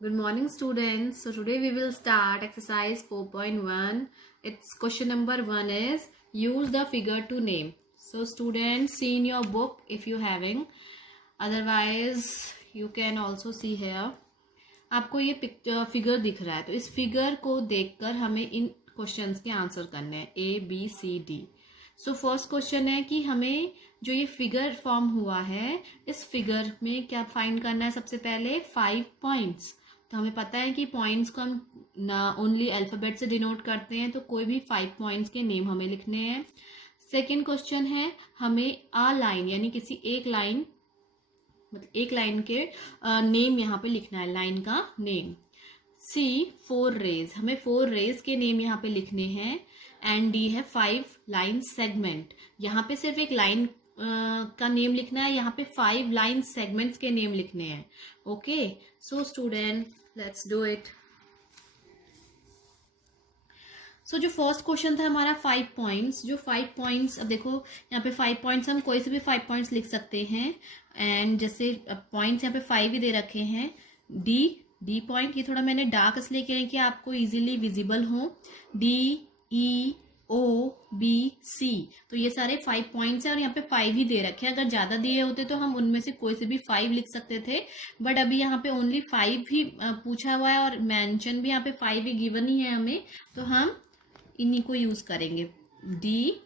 Good morning, students. So today we will start exercise 4.1. Its question number 1 is use the figure to name. So students, see in your book if you having. Otherwise, you can also see here. आपको ये figure दिख रहा है, तो इस figure को देखकर हमें इन क्वेश्चंस के आंसर करने हैं ABCD. सो फर्स्ट क्वेश्चन है कि हमें जो ये फिगर फॉर्म हुआ है, इस फिगर में क्या फाइंड करना है. सबसे पहले 5 पॉइंट्स. तो हमें पता है कि पॉइंट्स को हम ना ओनली अल्फाबेट से डिनोट करते हैं, तो कोई भी 5 पॉइंट्स के नेम हमें लिखने हैं. सेकेंड क्वेश्चन है हमें आ लाइन यानी किसी एक लाइन मतलब एक लाइन के नेम यहाँ पे लिखना है, लाइन का नेम. सी 4 रेज, हमें 4 रेज के नेम यहाँ पे लिखने हैं. एंड डी है 5 लाइन सेगमेंट. यहाँ पे सिर्फ एक लाइन का नेम लिखना है, यहाँ पे 5 लाइन सेगमेंट्स के नेम लिखने हैं. Okay, so student let's do it. So जो फर्स्ट क्वेश्चन था हमारा 5 पॉइंट्स. जो 5 पॉइंट्स, अब देखो यहाँ पे 5 पॉइंट्स, हम कोई से भी 5 पॉइंट्स लिख सकते हैं. एंड जैसे पॉइंट्स यहाँ पे 5 ही दे रखे हैं. डी पॉइंट, ये थोड़ा मैंने डार्क इसलिए किया है कि आपको इजीली विजिबल हो. DEOBC, तो ये सारे 5 पॉइंट्स हैं और यहाँ पे 5 ही दे रखे हैं. अगर ज्यादा दिए होते तो हम उनमें से कोई से भी 5 लिख सकते थे, बट अभी यहाँ पे ओनली 5 ही पूछा हुआ है और मेंशन भी यहाँ पे 5 ही गिवन ही है हमें, तो हम इन्हीं को यूज करेंगे. DEOB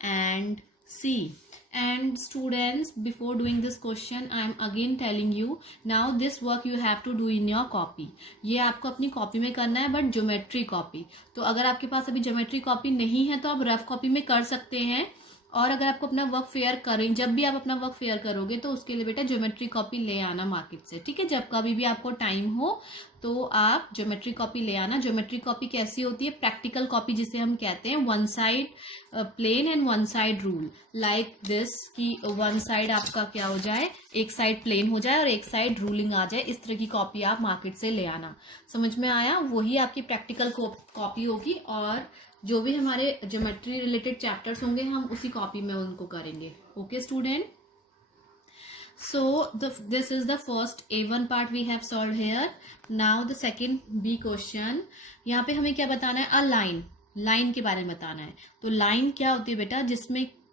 and C. And students, before doing this question, I am again telling you, now this work you have to do in your copy. ये आपको अपनी कॉपी में करना है, बट ज्योमेट्री कॉपी. तो अगर आपके पास अभी ज्योमेट्री कॉपी नहीं है तो आप रफ कॉपी में कर सकते हैं. और अगर आपको अपना वर्क फेयर करें, जब भी आप अपना वर्क फेयर करोगे तो उसके लिए बेटा ज्योमेट्री कॉपी ले आना मार्केट से. ठीक है, जब कभी भी आपको टाइम हो तो आप ज्योमेट्री कॉपी ले आना. ज्योमेट्री कॉपी कैसी होती है? प्रैक्टिकल कॉपी जिसे हम कहते हैं. 1 side plane and 1 side rule, like this, कि 1 साइड आपका क्या हो जाए, एक साइड प्लेन हो जाए और एक साइड रूलिंग आ जाए. इस तरह की कॉपी आप मार्केट से ले आना. समझ में आया? वही आपकी प्रैक्टिकल कॉपी होगी और जो भी हमारे ज्योमेट्री रिलेटेड चैप्टर्स होंगे हम उसी कॉपी में उनको करेंगे. Okay student, so this is the first A1 part we have solved here. Now the second B question. यहाँ पे हमें क्या बताना है? अ लाइन के बारे में बताना है. तो लाइन क्या होती है बेटा?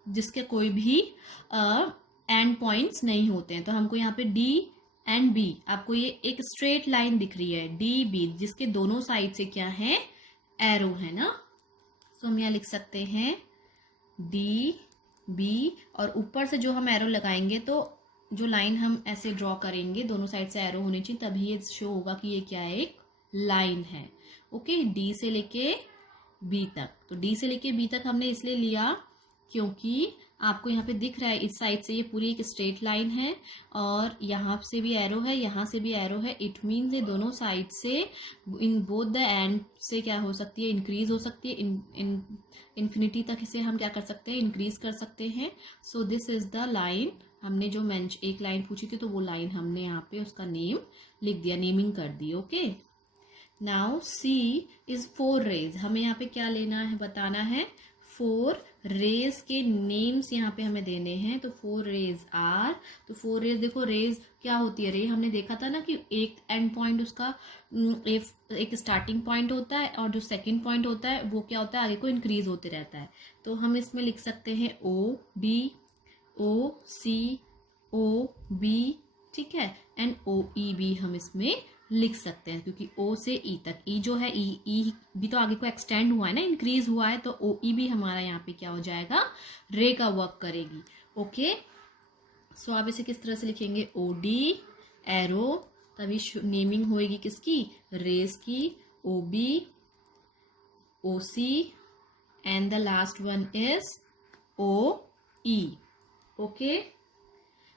जिसके कोई भी एंड पॉइंट्स नहीं होते हैं. तो हमको यहाँ पे D एंड B, आपको ये एक स्ट्रेट लाइन दिख रही है DB, जिसके दोनों साइड से क्या है? एरो है ना. तो हम यहाँ लिख सकते हैं DB, और ऊपर से जो हम एरो लगाएंगे तो जो लाइन हम ऐसे ड्रॉ करेंगे, दोनों साइड से एरो होने चाहिए, तभी ये शो होगा कि ये क्या है? एक लाइन है. ओके, डी से लेके बी तक. तो डी से लेके बी तक हमने इसलिए लिया क्योंकि आपको यहाँ पे दिख रहा है इस साइड से ये पूरी एक स्ट्रेट लाइन है और यहाँ से भी एरो है, यहाँ से भी एरो है. इट मीन्स ये दोनों साइड से इन बोथ द एंड से क्या हो सकती है? इंक्रीज हो सकती है. इन्फिनिटी तक इसे हम क्या कर सकते हैं? इंक्रीज कर सकते हैं. So this is the line. हमने जो एक लाइन पूछी थी तो वो लाइन हमने यहाँ पे उसका नेम लिख दिया, नेमिंग कर दी. Okay, now C is 4 rays. हमें यहाँ पे क्या लेना है? बताना है 4 रेज के नेम्स यहाँ पे हमें देने हैं. तो 4 रेज आर. तो 4 रेज, देखो रेज क्या होती है? रे हमने देखा था ना कि एक एंड पॉइंट उसका एक स्टार्टिंग पॉइंट होता है और जो सेकंड पॉइंट होता है वो क्या होता है? आगे को इंक्रीज होते रहता है. तो हम इसमें लिख सकते हैं OB, ठीक है, एंड OEB हम इसमें लिख सकते हैं, क्योंकि O से E तक, E जो है E भी तो आगे को एक्सटेंड हुआ है ना, इंक्रीज हुआ है. तो OEB हमारा यहाँ पे क्या हो जाएगा? रे का वर्क करेगी. ओके, सो आप इसे किस तरह से लिखेंगे? OD एरो, तभी नेमिंग होएगी किसकी? रेस की. OB, OC and the last one is OE. Okay,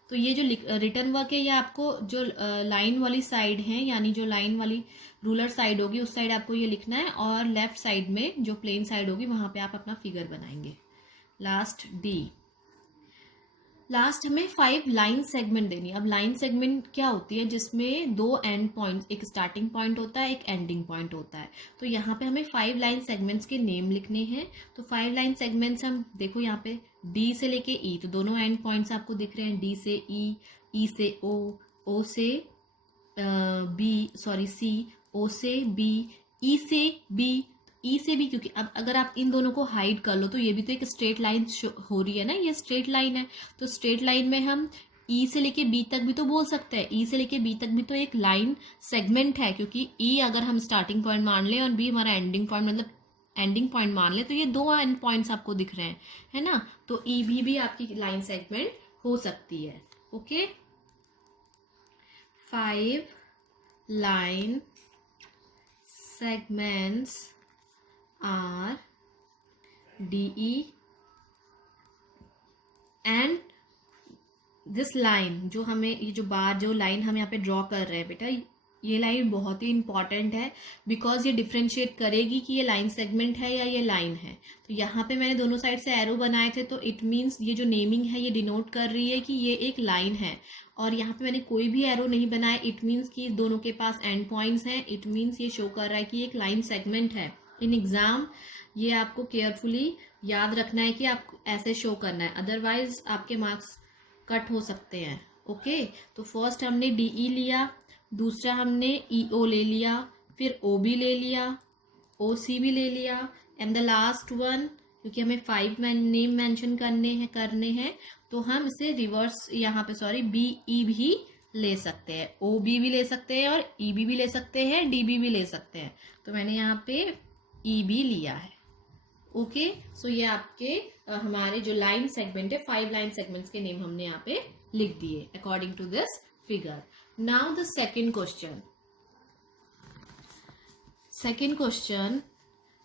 तो ये जो रिटर्न वर्क है ये आपको जो लाइन वाली साइड है, यानी जो लाइन वाली रूलर साइड होगी उस साइड आपको ये लिखना है, और लेफ्ट साइड में जो प्लेन साइड होगी वहां पे आप अपना फिगर बनाएंगे. Last D. लास्ट हमें 5 लाइन सेगमेंट देनी है. अब लाइन सेगमेंट क्या होती है? जिसमें 2 एंड पॉइंट, एक स्टार्टिंग पॉइंट होता है, एक एंडिंग पॉइंट होता है. तो यहाँ पे हमें 5 लाइन सेगमेंट्स के नेम लिखने हैं. तो 5 लाइन सेगमेंट्स हम देखो यहाँ पे D से लेके E, तो दोनों एंड पॉइंट्स आपको दिख रहे हैं. D से E, ई से ओ, ओ से बी, सॉरी सी, ओ से बी, ई से बी, ई से भी, क्योंकि अब अगर आप इन दोनों को हाइड कर लो तो ये भी तो एक स्ट्रेट लाइन हो रही है ना, ये स्ट्रेट लाइन है, तो स्ट्रेट लाइन में हम ई से लेके बी तक भी तो बोल सकते हैं, ई से लेके बी तक भी तो एक लाइन सेगमेंट है, क्योंकि ई अगर हम स्टार्टिंग पॉइंट मान लें और बी हमारा एंडिंग पॉइंट, मतलब एंडिंग पॉइंट मान ले, तो ये दो एंड पॉइंट्स आपको दिख रहे हैं, है ना, तो ई भी आपकी लाइन सेगमेंट हो सकती है। Okay, 5 line segments are DE and this line, जो हमें ये जो बार जो लाइन हम यहाँ पे ड्रॉ कर रहे हैं बेटा, ये लाइन बहुत ही इंपॉर्टेंट है, बिकॉज ये डिफ्रेंशिएट करेगी कि ये लाइन सेगमेंट है या ये लाइन है। तो यहाँ पे मैंने दोनों साइड से एरो बनाए थे, तो इट मीन्स ये जो नेमिंग है ये डिनोट कर रही है कि ये एक लाइन है, और यहाँ पे मैंने कोई भी एरो नहीं बनाया, इट मीन्स कि दोनों के पास एंड पॉइंट्स हैं, इट मीन्स ये शो कर रहा है कि एक लाइन सेगमेंट है। इन एग्जाम ये आपको केयरफुली याद रखना है कि आप ऐसे शो करना है, अदरवाइज आपके मार्क्स कट हो सकते हैं। ओके, तो फर्स्ट हमने DE लिया, दूसरा हमने EO ले लिया, फिर OB ले लिया, OC भी ले लिया, एंड द लास्ट वन, क्योंकि हमें 5 नेम मेंशन करने हैं तो हम इसे रिवर्स यहाँ पे BE भी ले सकते हैं, OB भी ले सकते हैं और EB भी ले सकते हैं, DB भी ले सकते हैं, तो मैंने यहाँ पे EB लिया है। ओके, सो ये आपके हमारे जो लाइन सेगमेंट है, 5 लाइन सेगमेंट्स के नेम हमने यहाँ पे लिख दिए according to this figure. Now the second question,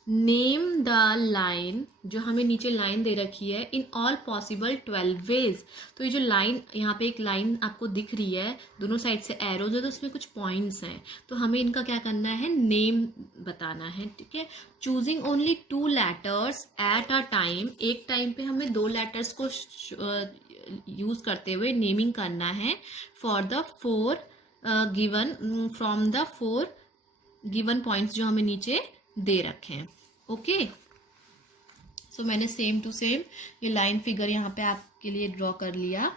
name the line, जो हमें नीचे लाइन दे रखी है, इन ऑल पॉसिबल 12 वेज। तो ये जो लाइन यहाँ पे एक लाइन आपको दिख रही है, दोनों साइड से एरोज है, तो उसमें कुछ पॉइंट्स हैं, तो हमें इनका क्या करना है, नेम बताना है। ठीक है, choosing only 2 letters at a time, एक टाइम पे हमें 2 लेटर्स को यूज करते हुए नेमिंग करना है for the 4 given from the 4 given points जो हमें नीचे दे रखे हैं। ओके, सो मैंने सेम टू सेम ये लाइन फिगर यहाँ पे आपके लिए ड्रॉ कर लिया।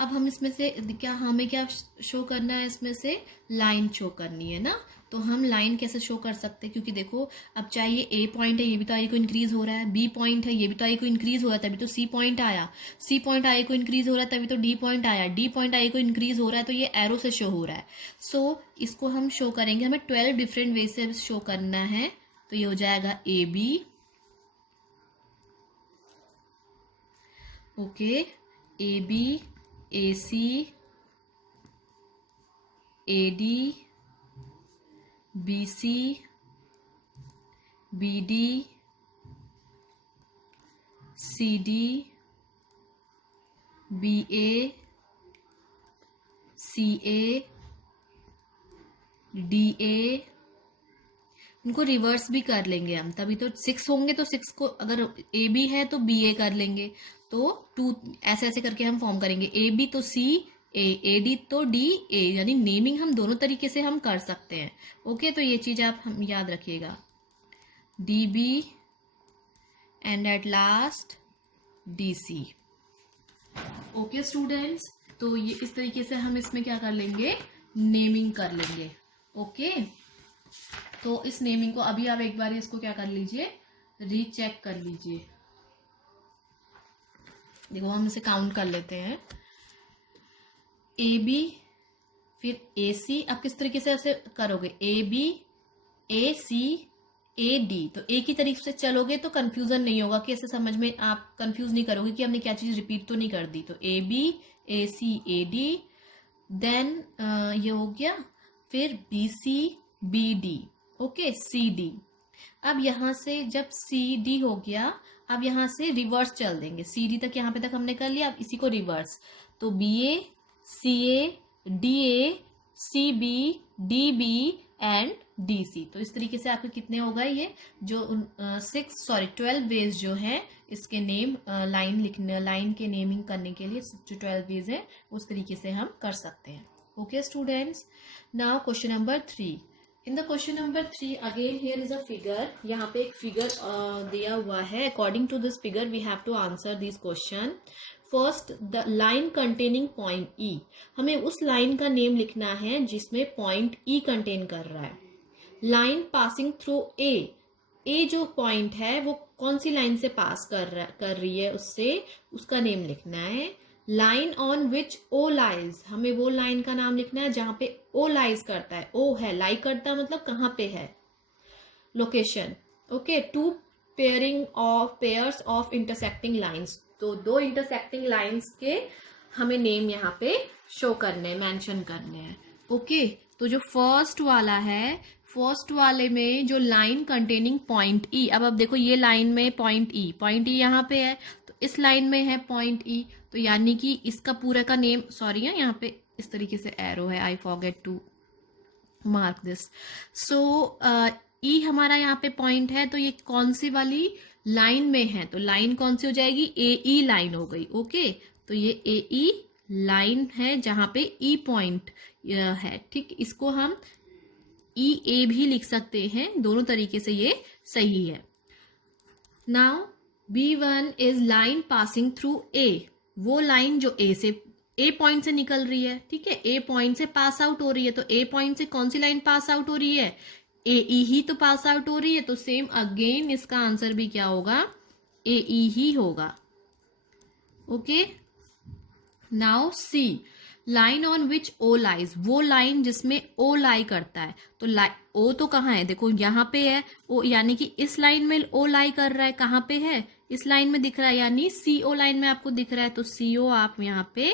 अब हम इसमें से हमें क्या शो करना है, इसमें से लाइन शो करनी है ना, तो हम लाइन कैसे शो कर सकते हैं, क्योंकि देखो अब चाहे ये A पॉइंट है, ये भी तो आई को इंक्रीज हो रहा है, B पॉइंट है, ये भी तो आई को इंक्रीज हो रहा है, तभी तो C पॉइंट आया, C पॉइंट आई को इंक्रीज हो रहा है, तभी तो D पॉइंट आया, D पॉइंट आई को इंक्रीज हो रहा है, तो ये एरो से शो हो रहा है। सो इसको हम शो करेंगे, हमें 12 डिफरेंट वे से शो करना है, तो ये हो जाएगा AB, okay, AB, AC, AD, BC, BD, CD, BA, CA, DA। उनको रिवर्स भी कर लेंगे हम, तभी तो 6 होंगे, तो 6 को अगर AB है तो BA कर लेंगे, तो 2 ऐसे ऐसे करके हम फॉर्म करेंगे, AB तो C, AD तो D, A, यानी नेमिंग हम दोनों तरीके से हम कर सकते हैं। ओके, तो ये चीज आप हम याद रखिएगा, DB and at last DC। Okay students, तो ये इस तरीके से हम इसमें क्या कर लेंगे, नेमिंग कर लेंगे। ओके, तो इस नेमिंग को अभी आप एक बार इसको क्या कर लीजिए, रीचेक कर लीजिए। देखो हम इसे काउंट कर लेते हैं, AB, फिर AC, आप किस तरीके से ऐसे करोगे, AB, AC, AD, तो एक ही तरीके से चलोगे तो कंफ्यूजन नहीं होगा, कि ऐसे समझ में आप कंफ्यूज नहीं करोगे कि हमने क्या चीज रिपीट तो नहीं कर दी। तो AB, AC, AD, देन ये हो गया, फिर BC, BD, ओके, CD। अब यहाँ से जब CD हो गया, अब यहाँ से रिवर्स चल देंगे, CD तक यहाँ पे तक हमने कर लिया, अब इसी को रिवर्स, तो BA, CA, DA, CB, DB and DC। तो इस तरीके से आपके कितने हो गए, ये जो 12 वेज जो है इसके नेम लाइन के नेमिंग करने के लिए जो 12 वेज है उस तरीके से हम कर सकते हैं। Okay students, now question number 3। In the question number 3 again here is a figure, यहाँ पे एक फिगर दिया हुआ है, according to this figure we have to answer this question. First the line containing point E, हमें उस line का name लिखना है जिसमें पॉइंट ई कंटेन कर रहा है. लाइन पासिंग थ्रू ए जो पॉइंट है वो कौन सी लाइन से पास कर रही है, उससे उसका नेम लिखना है. Line on which O lies, हमें वो लाइन का नाम लिखना है जहां पे ओ लाइज करता है. ओ है, लाई करता है मतलब कहाँ पे है, location. Okay. Two pairs of intersecting lines, तो दो इंटरसेक्टिंग लाइन्स के हमें नेम यहाँ पे शो करने, मेंशन करने हैं. ओके. तो जो फर्स्ट वाला है, फर्स्ट वाले में जो लाइन कंटेनिंग पॉइंट ई, अब देखो ये लाइन में पॉइंट ई यहाँ पे है, तो इस लाइन में है पॉइंट ई, तो यानी कि इसका पूरा का नेम, सॉरी है यहाँ पे इस तरीके से एरो है, I forget to mark this. So E हमारा यहाँ पे पॉइंट है, तो ये कौन सी वाली लाइन में है, तो लाइन कौन सी हो जाएगी, ए ई लाइन हो गई. ओके. तो ये ए ई लाइन है जहां पे ई पॉइंट है. ठीक, इसको हम ई ए भी लिख सकते हैं, दोनों तरीके से ये सही है. Now B1 is line passing through a, वो लाइन जो ए पॉइंट से निकल रही है. ठीक है, ए पॉइंट से पास आउट हो रही है, तो ए पॉइंट से कौन सी लाइन पास आउट हो रही है, ए ई ही तो पास आउट हो रही है. तो सेम अगेन इसका आंसर भी क्या होगा, ए ई ही होगा. Okay. Now see, line on which O lies, वो लाइन जिसमें ओ लाई करता है. तो ओ तो कहाँ है, देखो यहाँ पे है ओ, यानी कि इस लाइन में ओ लाई कर रहा है. कहाँ पे है, इस लाइन में दिख रहा है, यानी सी ओ लाइन में आपको दिख रहा है. तो सी ओ आप यहाँ पे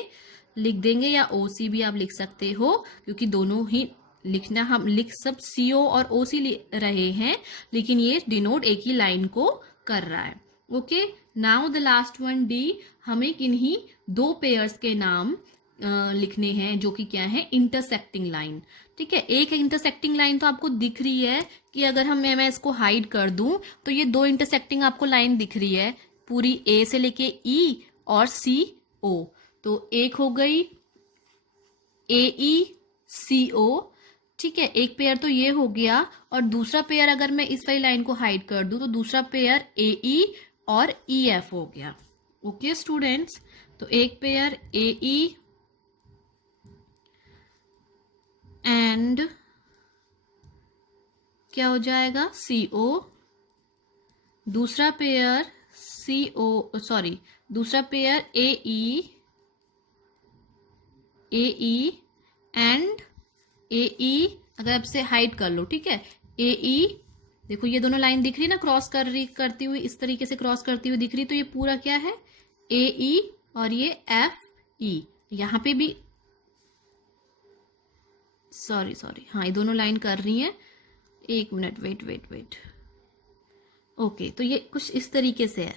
लिख देंगे, या ओ सी भी आप लिख सकते हो, क्योंकि दोनों ही लिखना, हम लिख सब सी ओ और ओ सी रहे हैं, लेकिन ये डिनोट एक ही लाइन को कर रहा है. Okay. Now the last one D, हमें किन्हीं दो पेयर्स के नाम लिखने हैं जो कि क्या है, इंटरसेक्टिंग लाइन. ठीक है, एक इंटरसेक्टिंग लाइन तो आपको दिख रही है कि अगर मैं इसको हाइड कर दूं तो ये दो इंटरसेक्टिंग आपको लाइन दिख रही है पूरी, ए से लेके ई और सी ओ. तो एक हो गई ए ई सी ओ. ठीक है, एक पेयर तो ये हो गया, और दूसरा पेयर अगर मैं इस वाली लाइन को हाइड कर दूं तो दूसरा पेयर ए ई और ई एफ हो गया. ओके स्टूडेंट्स, तो एक पेयर ए ई एंड क्या हो जाएगा, सी ओ. दूसरा पेयर सी ओ, सॉरी, दूसरा पेयर ए ई एंड ए ई, अगर आप से हाइड कर लो. ठीक है, ए ई, देखो ये दोनों लाइन दिख रही ना, क्रॉस करती हुई, इस तरीके से क्रॉस करती हुई दिख रही, तो ये पूरा क्या है, ए ई, और ये एफ ई. यहाँ पे भी सॉरी, हाँ ये दोनों लाइन कर रही हैं. एक मिनट, वेट. ओके, तो ये कुछ इस तरीके से है.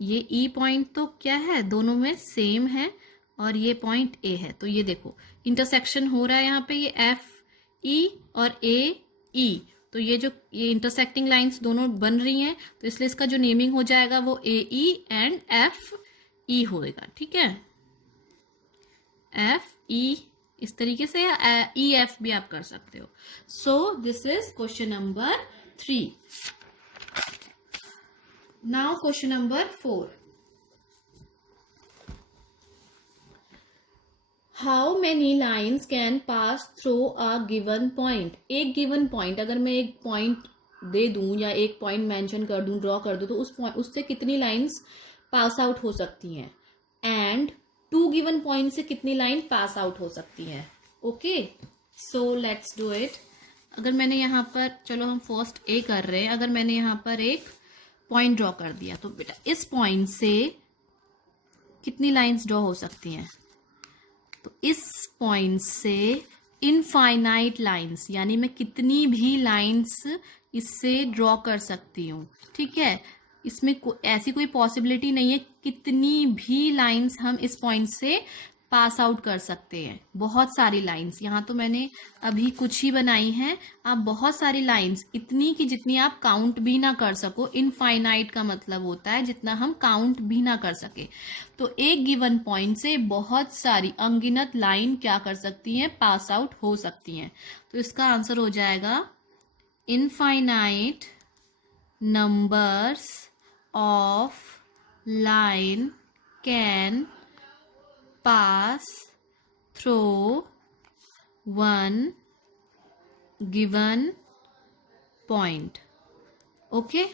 ये ई पॉइंट तो क्या है, दोनों में सेम है, और ये पॉइंट ए है. तो ये देखो इंटरसेक्शन हो रहा है यहाँ पे, ये एफ ई और ए ई. तो ये इंटरसेक्टिंग लाइंस दोनों बन रही हैं, तो इसलिए इसका जो नेमिंग हो जाएगा वो ए ई एंड एफ ई होएगा. ठीक है, एफ ई इस तरीके से, या ई एफ भी आप कर सकते हो. So this is question number 3. Now question number 4. How many lines can pass through a given point, एक गिवन पॉइंट, अगर मैं एक पॉइंट दे दूं या एक पॉइंट मेंशन कर दूं, ड्रॉ कर दूं, तो उससे कितनी लाइन्स पास आउट हो सकती हैं, एंड 2 गिवन पॉइंट से कितनी लाइन पास आउट हो सकती हैं. Okay, so let's do it. अगर मैंने यहाँ पर, चलो हम फर्स्ट ए कर रहे हैं, अगर मैंने यहाँ पर एक पॉइंट ड्रॉ कर दिया, तो बेटा इस पॉइंट से कितनी लाइंस ड्रॉ हो सकती हैं, तो इस पॉइंट से इनफाइनाइट लाइंस, यानी मैं कितनी भी लाइंस इससे ड्रॉ कर सकती हूँ. ठीक है, इसमें ऐसी कोई पॉसिबिलिटी नहीं है, कितनी भी लाइंस हम इस पॉइंट से पास आउट कर सकते हैं. बहुत सारी लाइंस, यहाँ तो मैंने अभी कुछ ही बनाई हैं, आप बहुत सारी लाइंस, इतनी कि जितनी आप काउंट भी ना कर सको. इनफाइनाइट का मतलब होता है जितना हम काउंट भी ना कर सके. तो एक गिवन पॉइंट से बहुत सारी अनगिनत लाइन क्या कर सकती हैं, पास आउट हो सकती हैं. तो इसका आंसर हो जाएगा infinite numbers of line can pass through one given point. Okay,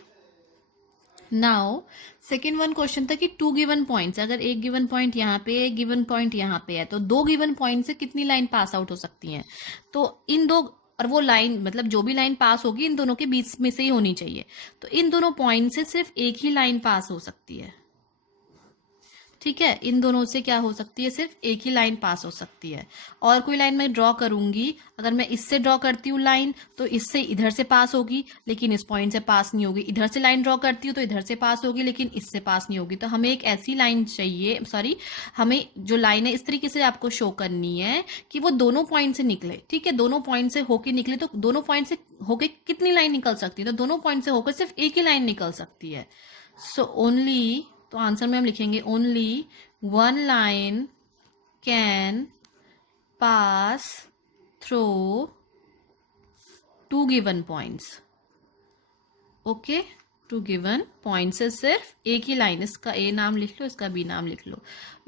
now second one question था कि टू गिवन पॉइंट्स, अगर एक गिवन पॉइंट यहाँ पे है, गिवन पॉइंट यहाँ पे है, तो दो गिवन पॉइंट से कितनी लाइन पास आउट हो सकती हैं? तो इन दो, और वो लाइन मतलब जो भी लाइन पास होगी इन दोनों के बीच में से ही होनी चाहिए, तो इन दोनों पॉइंट से सिर्फ एक ही लाइन पास हो सकती है। ठीक है, इन दोनों से क्या हो सकती है? सिर्फ एक ही लाइन पास हो सकती है। और कोई लाइन मैं ड्रॉ करूंगी, अगर मैं इससे ड्रॉ करती हूँ लाइन तो इससे इधर से पास होगी लेकिन इस पॉइंट से पास नहीं होगी, इधर से लाइन ड्रॉ करती हूँ तो इधर से पास होगी लेकिन इससे पास नहीं होगी। तो हमें एक ऐसी लाइन चाहिए, सॉरी, हमें जो लाइन है इस तरीके से आपको शो करनी है कि वो दोनों पॉइंट से निकले। ठीक है, दोनों पॉइंट से होके निकले, तो दोनों पॉइंट से होके कितनी लाइन निकल सकती है? तो दोनों पॉइंट से होकर सिर्फ एक ही लाइन निकल सकती है। सो ओनली, तो आंसर में हम लिखेंगे only one line can pass through two given points. Okay, two given point से सिर्फ एक ही लाइन, इसका ए नाम लिख लो, इसका बी नाम लिख लो,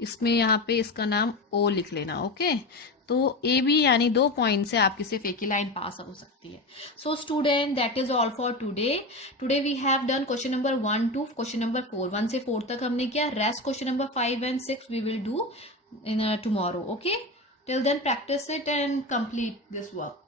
इसमें यहाँ पे इसका नाम ओ लिख लेना। ओके, तो ए बी यानी दो पॉइंट से आपकी सिर्फ एक ही लाइन पास हो सकती है। So student, that is all for today. Today we have done question number 1 to question number 4, 1 से 4 तक हमने किया। Rest question number 5 and 6 we will do in tomorrow. Okay, till then practice it and complete this work.